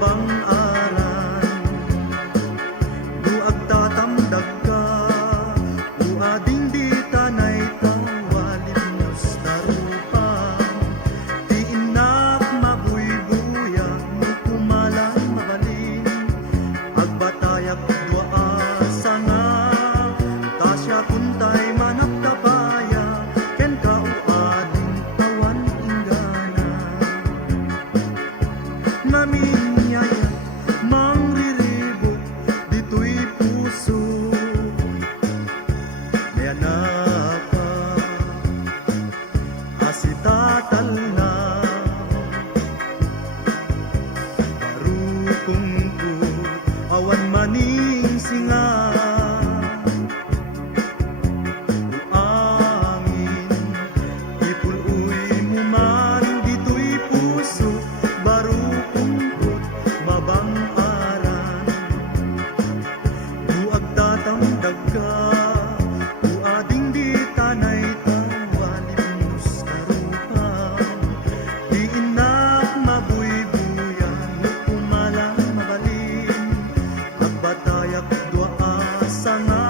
mabang-aran. Duag tatamdag ka, uading di tanay tawalin nos tarupang. Di inak mabuybuya, mo kumalang mabalin. Agbatayak dua asa nga, tasya kuntay manap tapaya, ken ka uading tawan inggana. Naminyaya, mangriribok, dito'y puso. May anak pa, asitatal na. Barukong ko, awan maning singa. Uangin, ipuluy mo man, dito'y puso. Barukong ko, mabang-aran. Duag tatamdag ka, uading di tanay tawalin nos tarupang. Di inak mabuybuyan, no kumalang mabalin. Agbatayak dua asa nga,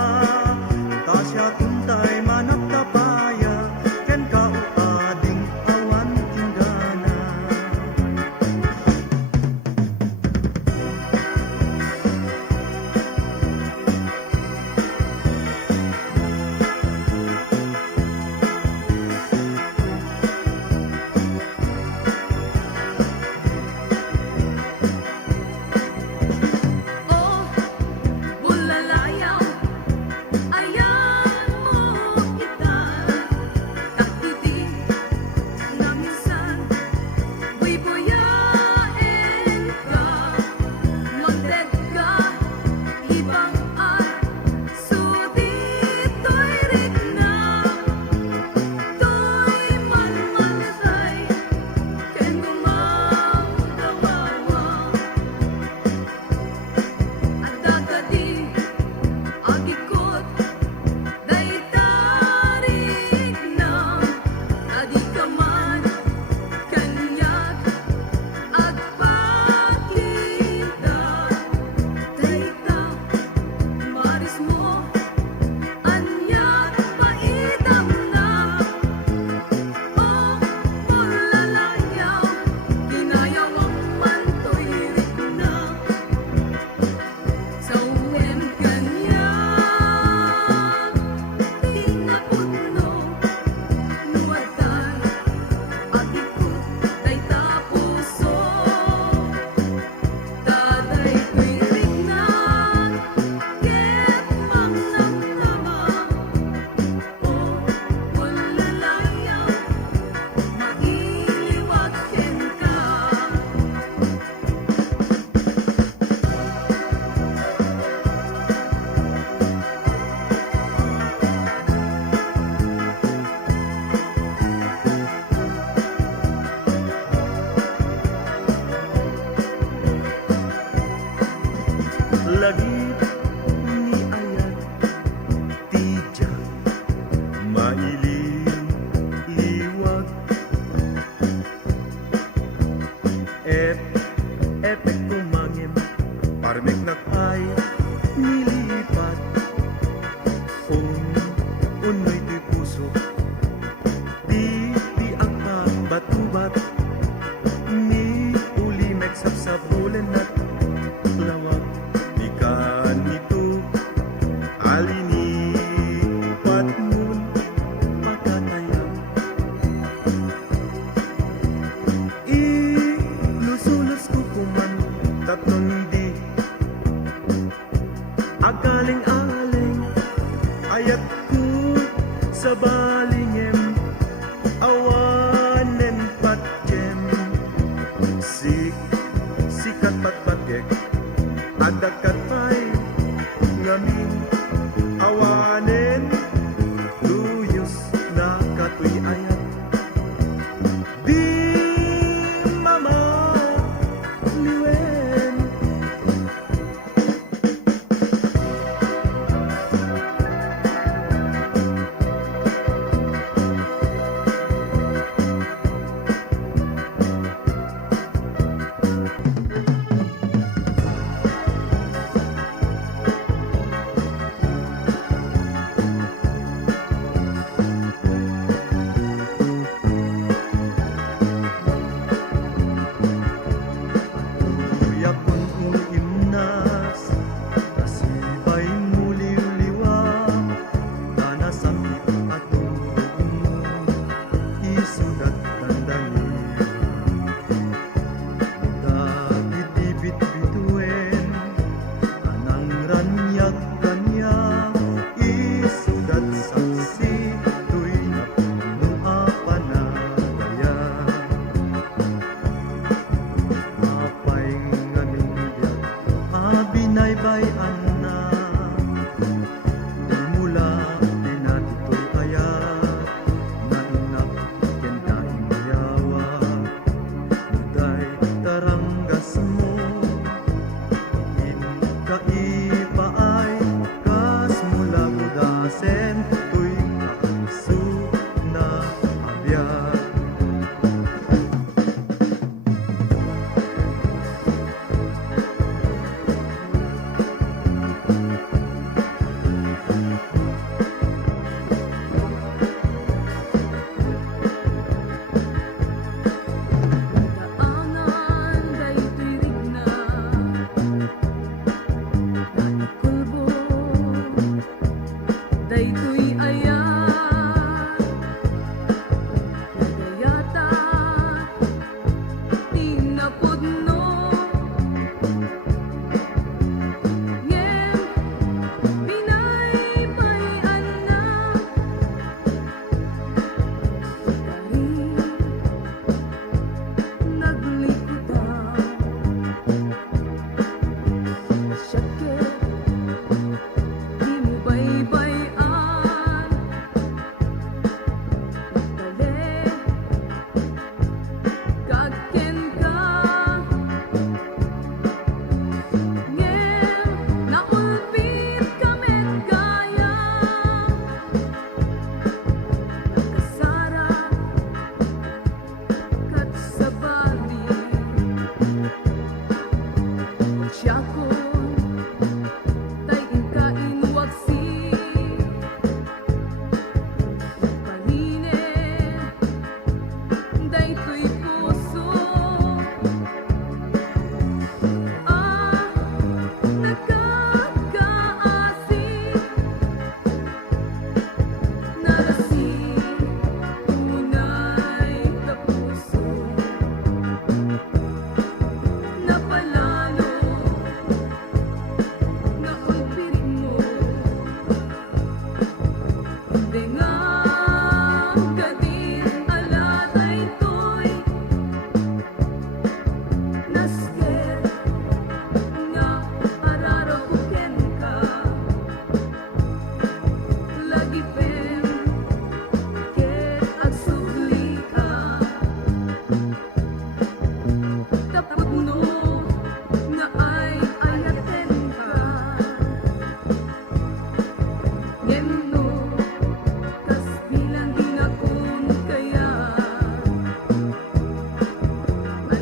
tasya kuntay manap tapaya, ken ka uading awan inggana. Oh, bulalayaw, ayan mo kita. Takiti na minsan, buy-buyain ka. Magdeg ka, ibang at sudito'y rigna. To'y manmansay, ken gumagawawa. Adagadi, agikot, daytarik na. Adi ka man, kanyag, agpakita. Dayta, maris mo, anyag paidam na. Oh, bulalayaw, ginayawang manto'y rigna. Sa uwem kanyag, di napudno, nuwatan, agikot, dayta puso. Daday ko'y rigna, ket mangnamnama. Oh, bulalayaw, mailiwag ken ka. Lagit ni ayat, tija, mailim, liwag. Epek kumangim, parmek nakay, nilipat. Unoy to'y puso, di ang batubat. Ni ulimek sapsapulen at lawag. Ikan itu alini patmun pagkatayang. Ilusulus ko kuman tatlong di agaling-aling ayat ko sa balingem awanen patjem sikat patpatyek adakat pa'y ngamin awanen luyos na katoy ayat di mama liwen. baybayan na Tumula din natito kaya Nainak ken daing mayawa Nuday taranggas mo In kaipaay kas mula budasen Tuy kaisu na abiyag Daanan daytoy rigna Naikulbo Daytoy ayat Nagayata Tinapudno Ngem Binaybayan na Kari Naglikutan Syakit Di mo baybayan Dali Kaken ka Ngem Naulpit kamet gaya Nakasara Kat sa bali Siyakon Tay inkain waksi Palinin Daytoy puso Nagkakaasi Narasi Tunay kapuso Napalalo Nga ulpirin mo Hindi nga Kadin alatay to'y Nasket Nga ararakuken ka Lagi pen Ket agsubli ka Tapos no nga ay ayaten ka Ngeno kas bilang ginakon kaya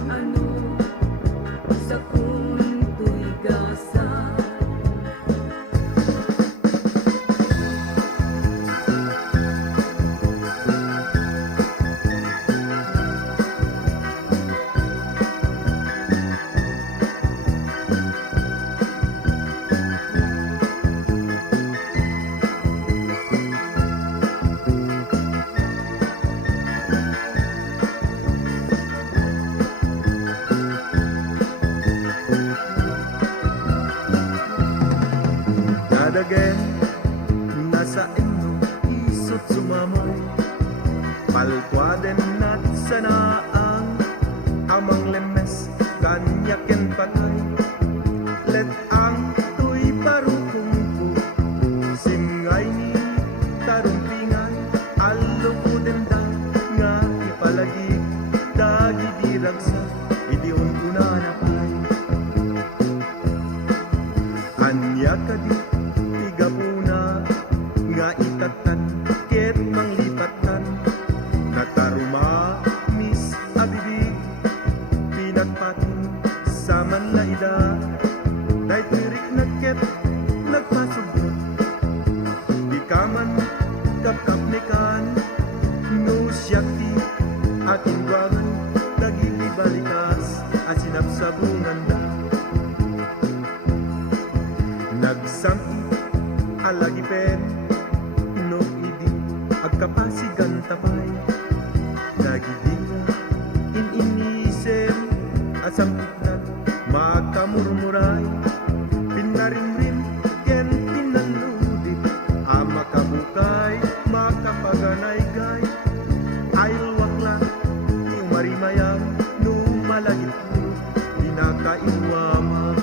Ano sa kunto'y gasa Dadagen nasa inyo isot sumamoy Palkwaden at sanaang Amang lemes kanyaken patay Let ang tuy parukong ko Singay ni tarumpingan Alukuden da nga ipalagi Dagi diragsa Idiyon kuna na pay Anya kadi tigapuna nga itatan ket manglipatan nataruma mis abibig pinagpatin sa manlaida daytoy rik nagket nagpasugod di kaman kapkapnikan no syakti ating gwagan dagiti balikas asinap sa bunganda Nagsampi alagi pen no idi agkapasigan tapay nagidinga inisem asam itnan makamurmuray pinarimrim ken tinaludit amakabukay makapaganay-gay ailwakla iumarimayam no malagit ko dinakaiwama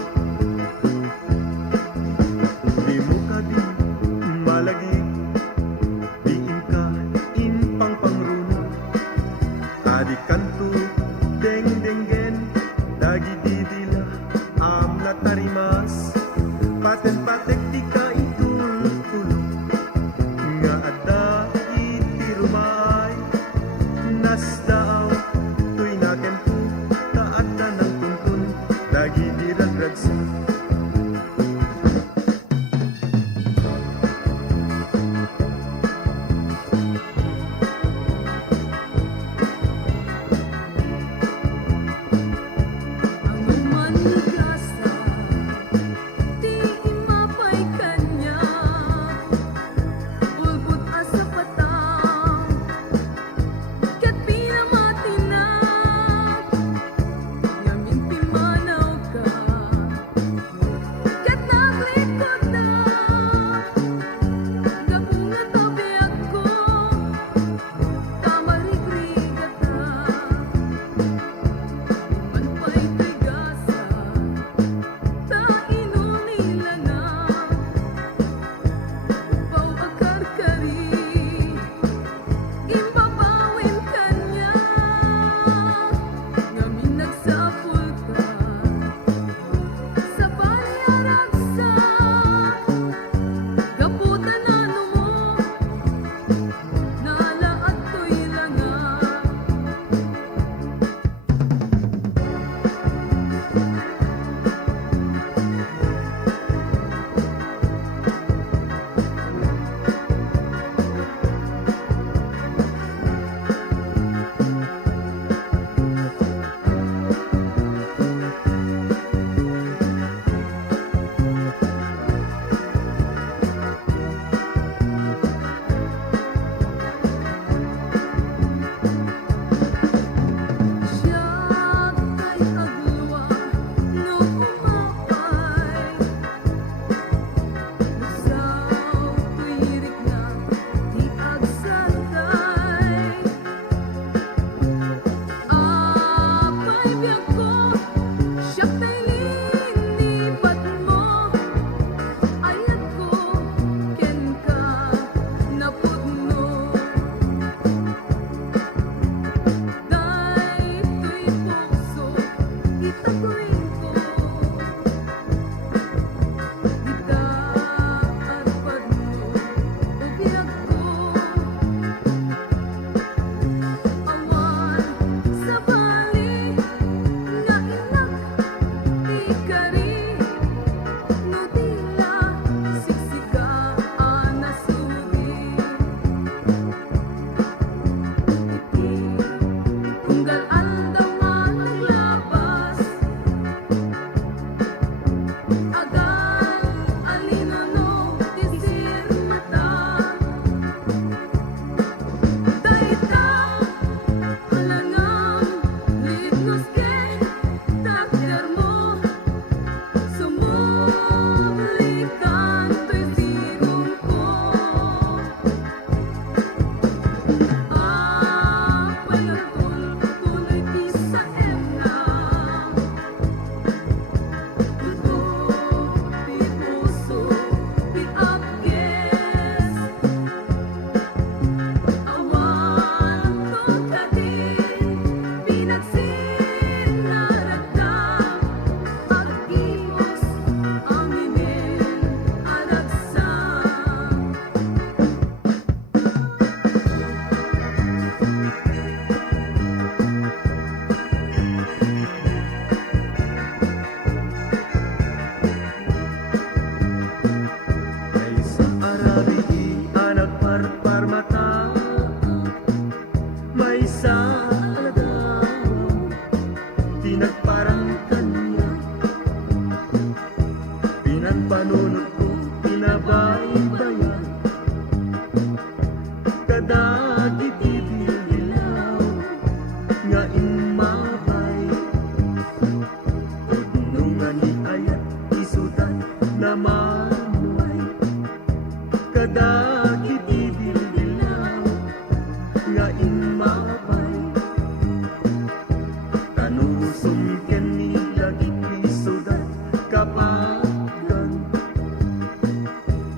panunot ko pinabaybayan kadagit dilaw nga imabay udnungan ni ayat isutan na manuay kadagit dilaw nga imabay tanusong ken ni lagi isudan kapagan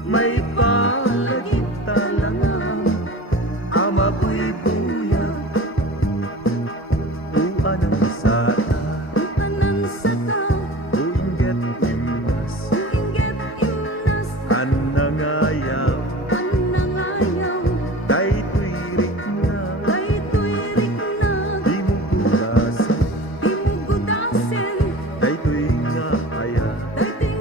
may palagit talangang ama ko'y buya uan ang sata Anang sata, uinggit imnas inggit imnas, anangayaw anangayaw, daytoy rikna daytoy rikna, di mo gulasan di mo gudasen, daytoy nga aya daytoy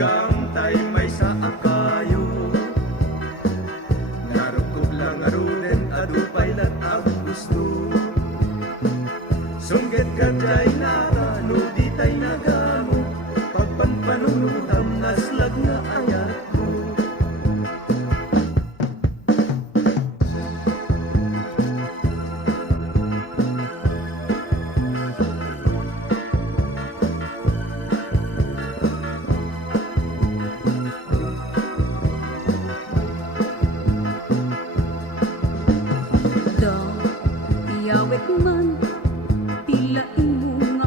hanggang tay may sa akayo. Narukog lang arunen, adupay lang ang gusto. Sunggit ka jay nara, no di tay nagamo, pagpanpanunutam naslag nga ayat ko. Da, tiyawit man, tila imong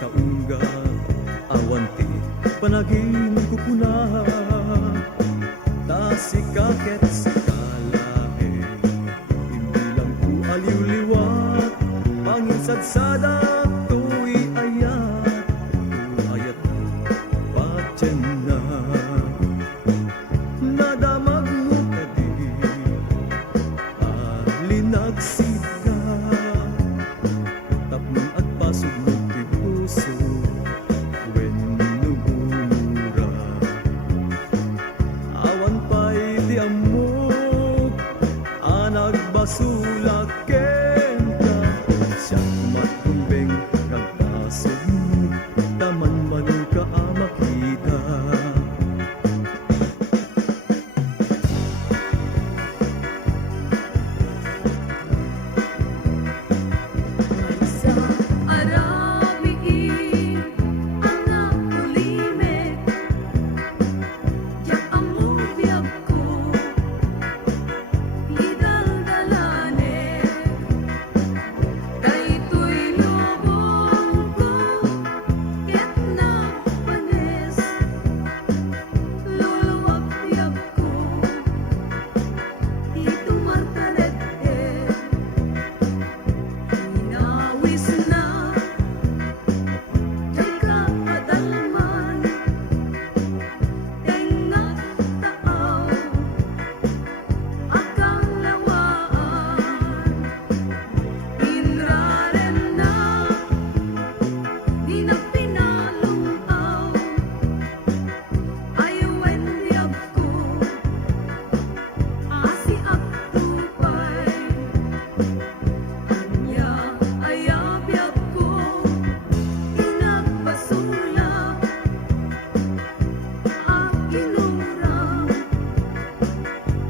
kaungga awan ti panagin ko puna ta si kaket sa kalae hindi lang ko aliw-liwat panginsadsada tuwi ayat patyan na nadamag mo kadi alinagsid ka tapnon at pasog mo ti puso when nugumura awan pa'y di amok anag basulak ken ka siya matumbeng nagpasog mo taman manu ka makita Sa arabiin ang napulimit Diyak ang mubiyag ko idaldalane Daytoy lubong ko ket napanis Luluwag-biyag ko dito martalet-et Inawis na Kay kapadalman Tengak taaw Akang lawaan Inraren na Di na pinalungaw Ayawen biyag ko Asi at tupay Anya ayabiyag ko inagbasula akinurang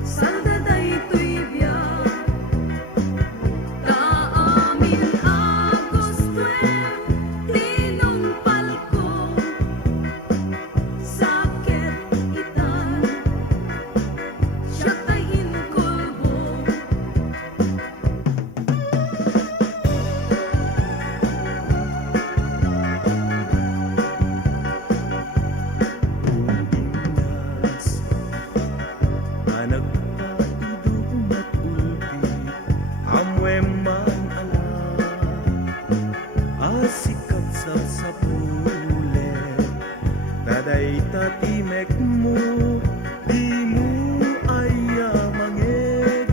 salda daytoy biyak taamin agos tuwem tinumpal ko sakit itan siya kay inkulbong Pinas anak paidumat ulti amwe man ala asikat sa sapule taday tatimek mo di mo ayamanged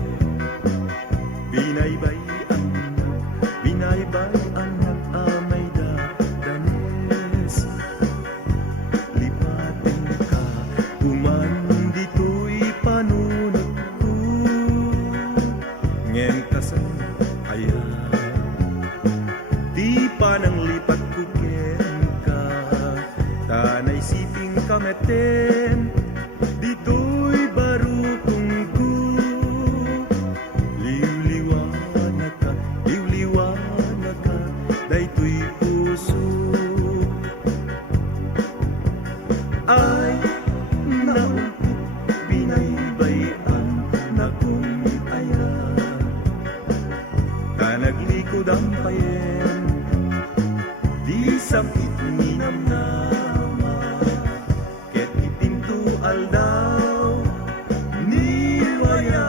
binaybay anak amay danes lipatin ka kuman dito'y panunod ko ngem kasan aya di pa nang lipat ko ken ka tanay siping kameten dito'y barukong ko liw-liwanag ka dayto'y puso ay naumpit binaybayan na kung ayan tanaglikod ang payen di sakit minamnama ket itinto aldaw ni waya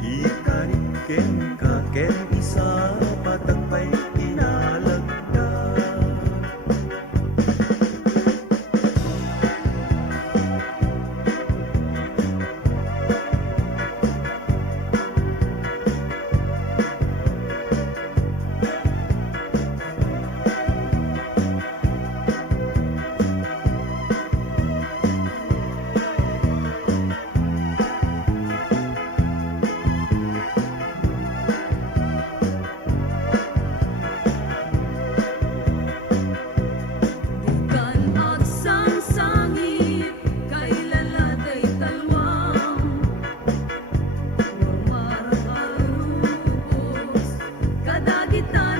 ikarit ken ka ken isa patagpay inalagda Kadagitan